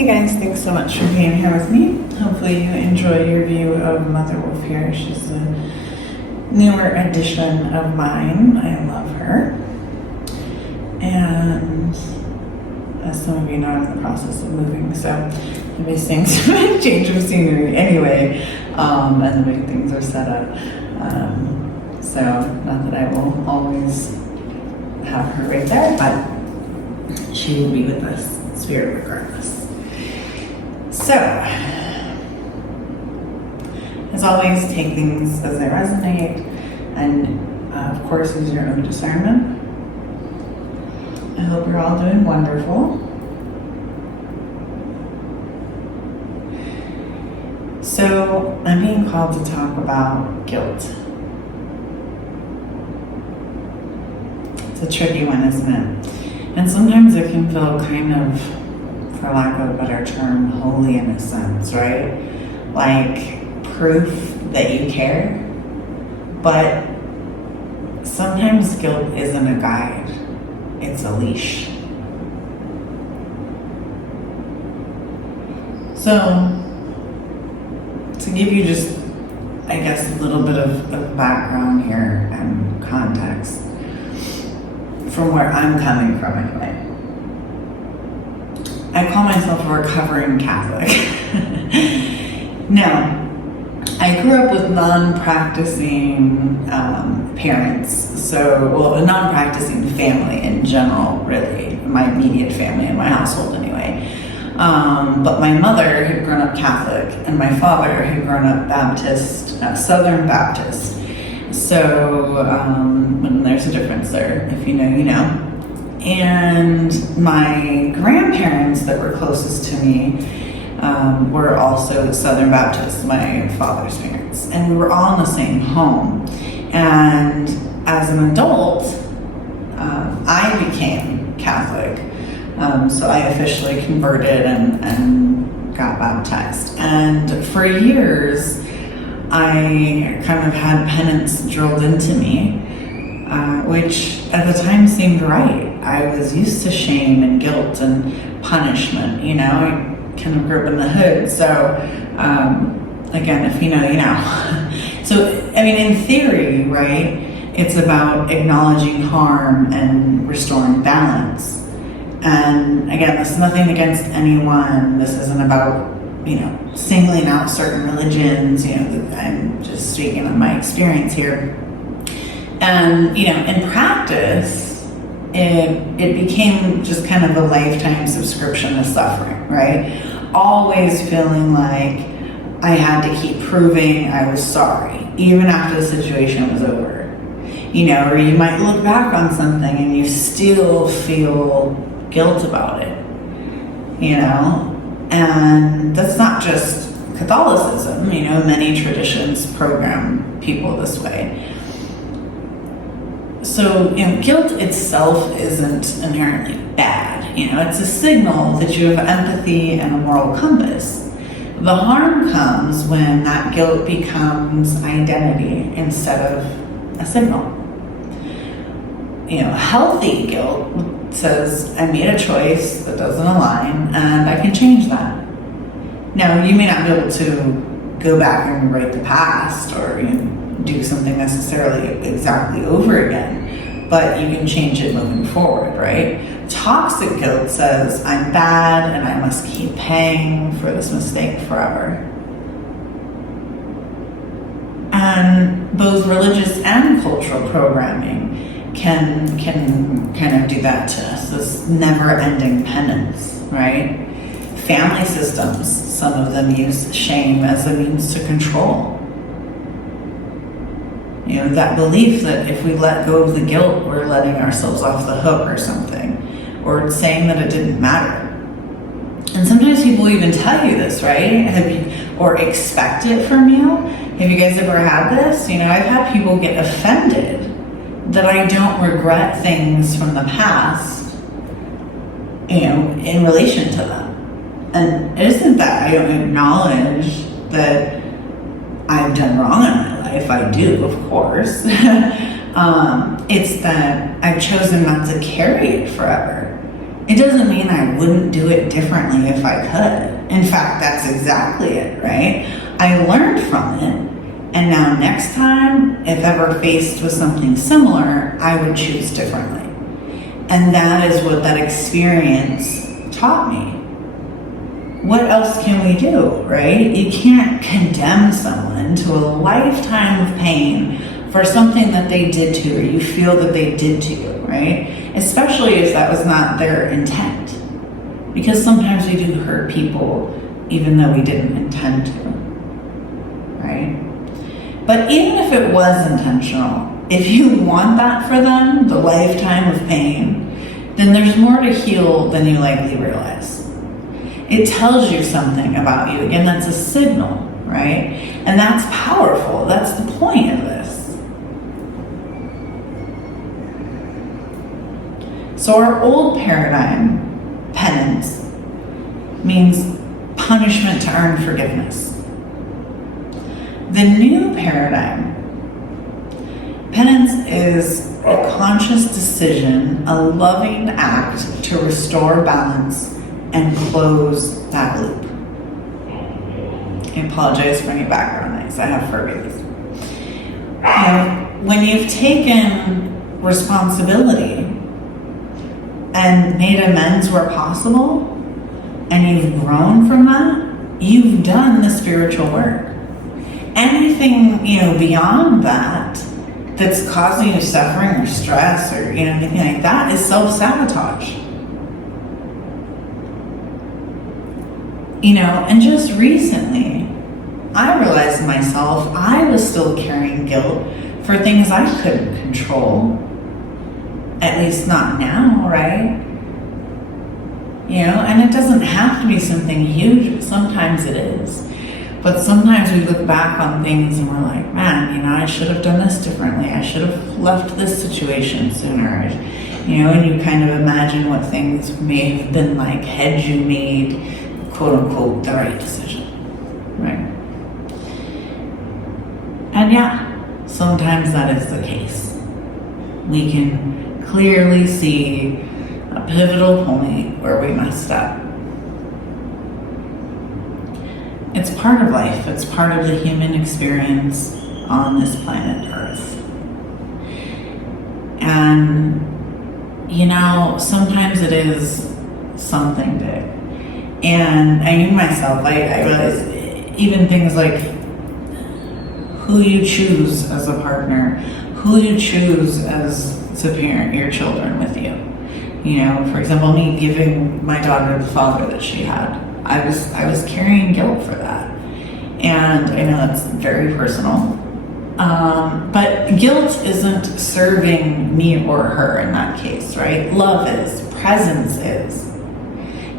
Hey guys, thanks so much for being here with me. Hopefully you enjoy your view of Mother Wolf here. She's a newer addition of mine. I love her. And as some of you know, I'm in the process of moving, so I'll be seeing some change of scenery anyway, and the way things are set up. So not that I will always have her right there, but she will be with us in spirit regardless. So, as always, take things as they resonate, and of course, use your own discernment. I hope you're all doing wonderful. So, I'm being called to talk about guilt. It's a tricky one, isn't it? And sometimes it can feel kind of, for lack of a better term, holy in a sense, right? Like proof that you care. But sometimes guilt isn't a guide, it's a leash. So, to give you just, I guess, a little bit of background here and context from where I'm coming from anyway. I call myself a recovering Catholic. Now, I grew up with non-practicing parents, a non-practicing family in general, really, my immediate family in my household anyway. But my mother had grown up Catholic, and my father had grown up Baptist, Southern Baptist. So, and there's a difference there. If you know, you know. And my grandparents that were closest to me were also Southern Baptists, my father's parents. And we were all in the same home. And as an adult, I became Catholic. So I officially converted and got baptized. And for years, I kind of had penance drilled into me, which at the time seemed right. I was used to shame and guilt and punishment, you know. I kind of grew up in the hood, so again, if you know, you know. So, I mean, in theory, right, it's about acknowledging harm and restoring balance. And again, this is nothing against anyone. This isn't about, you know, singling out certain religions. You know, I'm just speaking on my experience here. And, you know, in practice, it became just kind of a lifetime subscription to suffering, right? Always feeling like I had to keep proving I was sorry, even after the situation was over. You know, or you might look back on something and you still feel guilt about it, you know? And that's not just Catholicism, you know, many traditions program people this way. So, you know, guilt itself isn't inherently bad. You know, it's a signal that you have empathy and a moral compass. The harm comes when that guilt becomes identity instead of a signal. You know, healthy guilt says, I made a choice that doesn't align and I can change that. Now, you may not be able to go back and rewrite the past or, you know, do something necessarily exactly over again, but you can change it moving forward, right? Toxic guilt says, I'm bad and I must keep paying for this mistake forever. And both religious and cultural programming can kind of do that to us, this never-ending penance, right? Family systems, some of them use shame as a means to control. You know, that belief that if we let go of the guilt, we're letting ourselves off the hook or something, or saying that it didn't matter. And sometimes people even tell you this, right? Or expect it from you. Have you guys ever had this? You know, I've had people get offended that I don't regret things from the past, you know, in relation to them. And it isn't that I don't acknowledge that I've done wrong in my life. I do, of course. It's that I've chosen not to carry it forever. It doesn't mean I wouldn't do it differently if I could. In fact, that's exactly it, right? I learned from it, and now next time, if ever faced with something similar, I would choose differently. And that is what that experience taught me. What else can we do, right? You can't condemn someone to a lifetime of pain for something that they did to you, or you feel that they did to you, right? Especially if that was not their intent. Because sometimes we do hurt people even though we didn't intend to, right? But even if it was intentional, if you want that for them, the lifetime of pain, then there's more to heal than you likely realize. It tells you something about you. Again, that's a signal, right? And that's powerful. That's the point of this. So our old paradigm, penance, means punishment to earn forgiveness. The new paradigm, penance is a conscious decision, a loving act to restore balance and close that loop. I apologize for any background noise. I have fur babies. When you've taken responsibility and made amends where possible, and you've grown from that, you've done the spiritual work. Anything, beyond that, that's causing you suffering or stress or, anything like that is self-sabotage. And just recently, I realized myself, I was still carrying guilt for things I couldn't control. At least not now, right? And it doesn't have to be something huge, but sometimes it is. But sometimes we look back on things and we're like, man, I should have done this differently. I should have left this situation sooner. And you kind of imagine what things may have been like had you made, quote unquote, the right decision, right? And yeah, sometimes that is the case. We can clearly see a pivotal point where we messed up. It's part of life. It's part of the human experience on this planet Earth. And, sometimes it is something big. And I knew myself, I realized even things like who you choose as a partner, who you choose as to parent your children with you. For example, me giving my daughter the father that she had, I was carrying guilt for that. And I know that's very personal. But guilt isn't serving me or her in that case, right? Love is, presence is.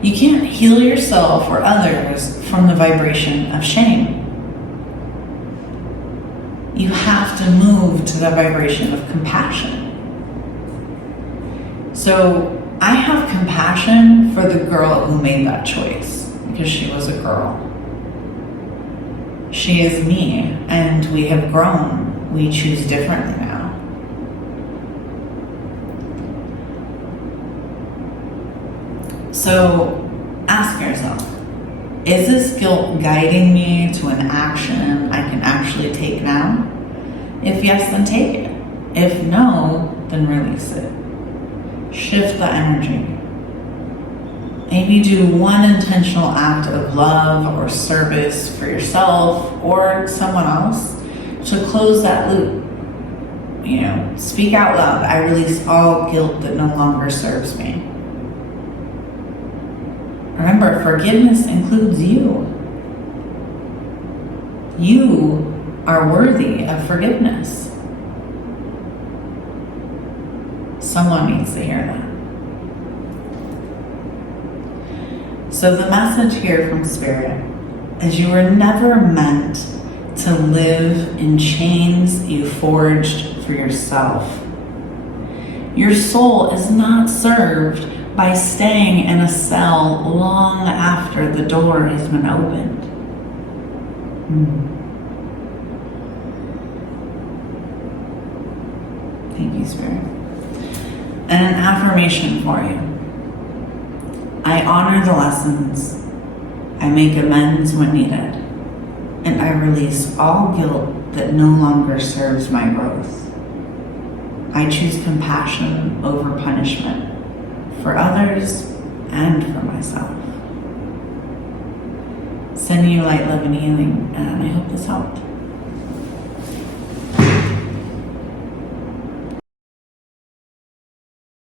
You can't heal yourself or others from the vibration of shame. You have to move to the vibration of compassion. So I have compassion for the girl who made that choice because she was a girl. She is me, and we have grown. We choose differently now. So ask yourself, is this guilt guiding me to an action I can actually take now? If yes, then take it. If no, then release it. Shift the energy. Maybe do one intentional act of love or service for yourself or someone else to close that loop. Speak out loud. I release all guilt that no longer serves me. Remember, forgiveness includes you. You are worthy of forgiveness. Someone needs to hear that. So the message here from Spirit is you were never meant to live in chains you forged for yourself. Your soul is not served by staying in a cell long after the door has been opened. Thank you, Spirit. And an affirmation for you. I honor the lessons. I make amends when needed. And I release all guilt that no longer serves my growth. I choose compassion over punishment for others and for myself. Sending you light, love, and healing, and I hope this helped.